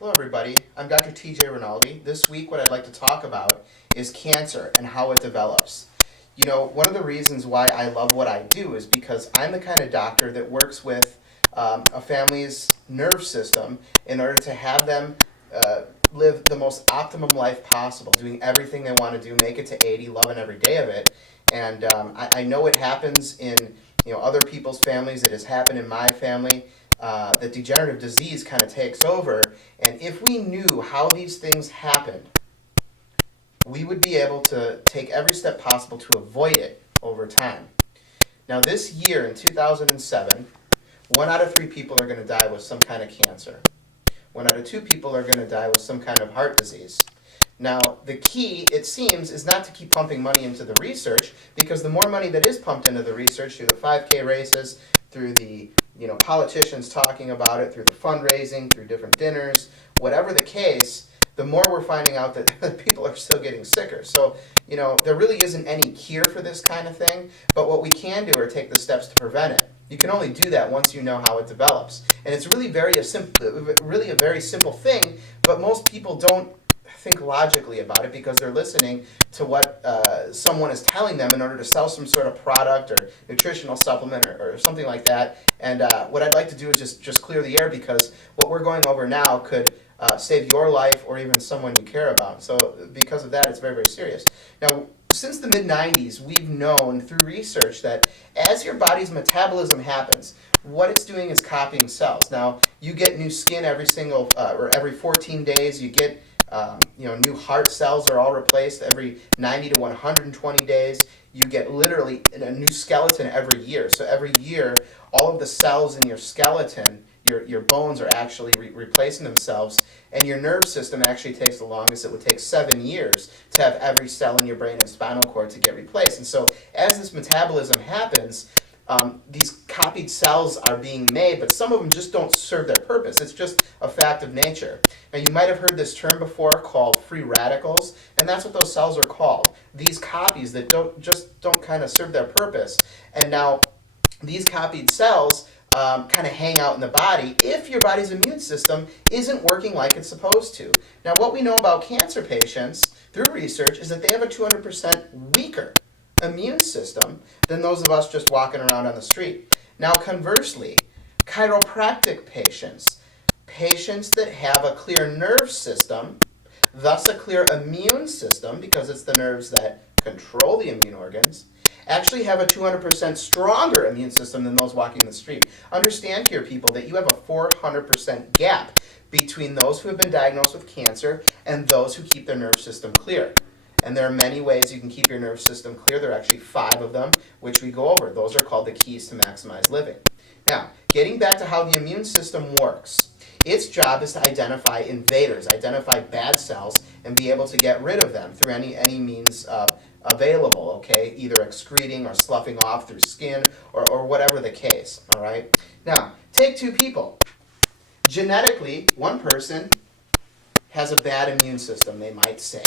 Hello everybody, I'm Dr. TJ Rinaldi. This week what I'd like to talk about is cancer and how it develops. You know, one of the reasons why I love what I do is because I'm the kind of doctor that works with a family's nerve system in order to have them live the most optimum life possible, doing everything they want to do, make it to 80, loving every day of it. And I know it happens in other people's families. It has happened in my family. That degenerative disease kind of takes over, and if we knew how these things happened, we would be able to take every step possible to avoid it over time. Now this year, in 2007, 1 out of 3 people are going to die with some kind of cancer. 1 out of 2 people are going to die with some kind of heart disease. Now, the key, it seems, is not to keep pumping money into the research, because the more money that is pumped into the research through the 5K races, through the politicians talking about it, through the fundraising, through different dinners, whatever the case, the more we're finding out that people are still getting sicker. So, there really isn't any cure for this kind of thing, but what we can do are take the steps to prevent it. You can only do that once you know how it develops. And it's really a very simple thing, but most people don't think logically about it because they're listening to what someone is telling them in order to sell some sort of product or nutritional supplement or something like that. And what I'd like to do is just clear the air, because what we're going over now could save your life or even someone you care about. So because of that, it's very, very serious. Now, since the mid-90s, we've known through research that as your body's metabolism happens, what it's doing is copying cells. Now, you get new skin every 14 days. You get new heart cells are all replaced every 90 to 120 days. You get literally a new skeleton every year. So every year, all of the cells in your skeleton, your bones are actually replacing themselves, and your nerve system actually takes the longest. It would take 7 years to have every cell in your brain and spinal cord to get replaced. And so as this metabolism happens, these copied cells are being made, but some of them just don't serve their purpose. It's just a fact of nature. Now, you might have heard this term before called free radicals, and that's what those cells are called. These copies that don't kind of serve their purpose. And now, these copied cells kind of hang out in the body if your body's immune system isn't working like it's supposed to. Now, what we know about cancer patients through research is that they have a 200% weaker immune system than those of us just walking around on the street. Now, conversely, chiropractic patients that have a clear nerve system, thus a clear immune system, because it's the nerves that control the immune organs, actually have a 200% stronger immune system than those walking the street. Understand here, people, that you have a 400% gap between those who have been diagnosed with cancer and those who keep their nerve system clear. And there are many ways you can keep your nerve system clear. There are actually 5 of them, which we go over. Those are called the keys to maximize living. Now, getting back to how the immune system works, its job is to identify invaders, identify bad cells, and be able to get rid of them through any means available, okay? Either excreting or sloughing off through skin or whatever the case, all right? Now, take 2 people. Genetically, one person has a bad immune system, they might say.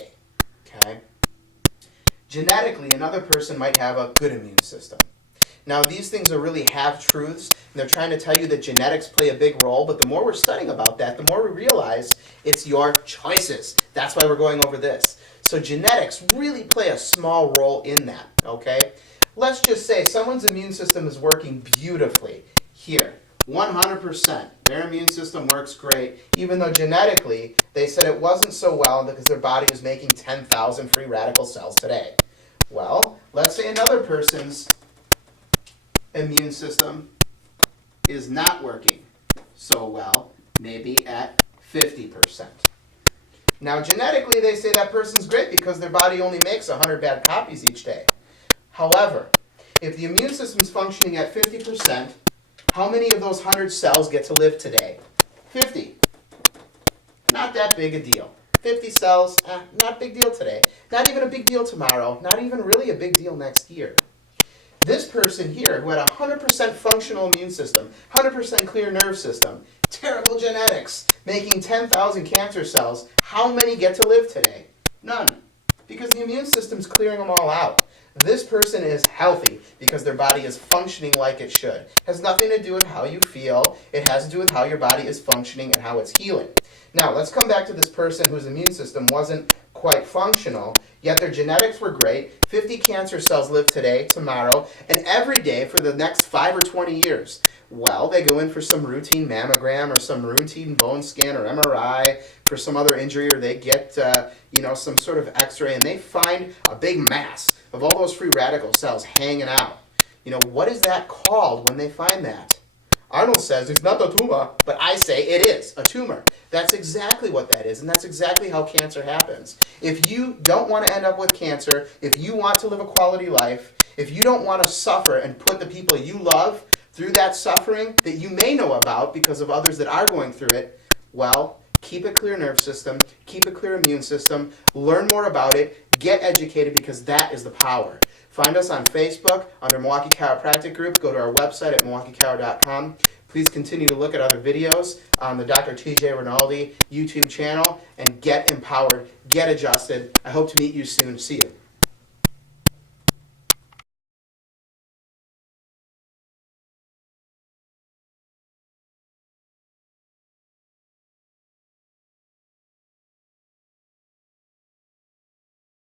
Okay. Genetically, another person might have a good immune system. Now, these things are really half-truths, and they're trying to tell you that genetics play a big role, but the more we're studying about that, the more we realize it's your choices. That's why we're going over this. So genetics really play a small role in that, okay? Let's just say someone's immune system is working beautifully here. 100%. Their immune system works great, even though genetically they said it wasn't so well because their body was making 10,000 free radical cells today. Well, let's say another person's immune system is not working so well, maybe at 50%. Now, genetically, they say that person's great because their body only makes 100 bad copies each day. However, if the immune system's functioning at 50%, how many of those 100 cells get to live today? 50. Not that big a deal. 50 cells, not a big deal today. Not even a big deal tomorrow. Not even really a big deal next year. This person here, who had a 100% functional immune system, 100% clear nerve system, terrible genetics, making 10,000 cancer cells, how many get to live today? None. Because the immune system's clearing them all out. This person is healthy because their body is functioning like it should. It has nothing to do with how you feel. It has to do with how your body is functioning and how it's healing. Now, let's come back to this person whose immune system wasn't quite functional, yet their genetics were great. 50 cancer cells live today, tomorrow, and every day for the next 5 or 20 years. Well, they go in for some routine mammogram or some routine bone scan or MRI for some other injury, or they get some sort of x-ray, and they find a big mass of all those free radical cells hanging out. What is that called when they find that? Arnold says it's not a tumor, but I say it is a tumor. That's exactly what that is, and that's exactly how cancer happens. If you don't want to end up with cancer, if you want to live a quality life, if you don't want to suffer and put the people you love through that suffering that you may know about because of others that are going through it, well, keep a clear nerve system, keep a clear immune system, learn more about it, get educated, because that is the power. Find us on Facebook under Milwaukee Chiropractic Group. Go to our website at milwaukeechiro.com. Please continue to look at other videos on the Dr. TJ Rinaldi YouTube channel and get empowered, get adjusted. I hope to meet you soon. See you.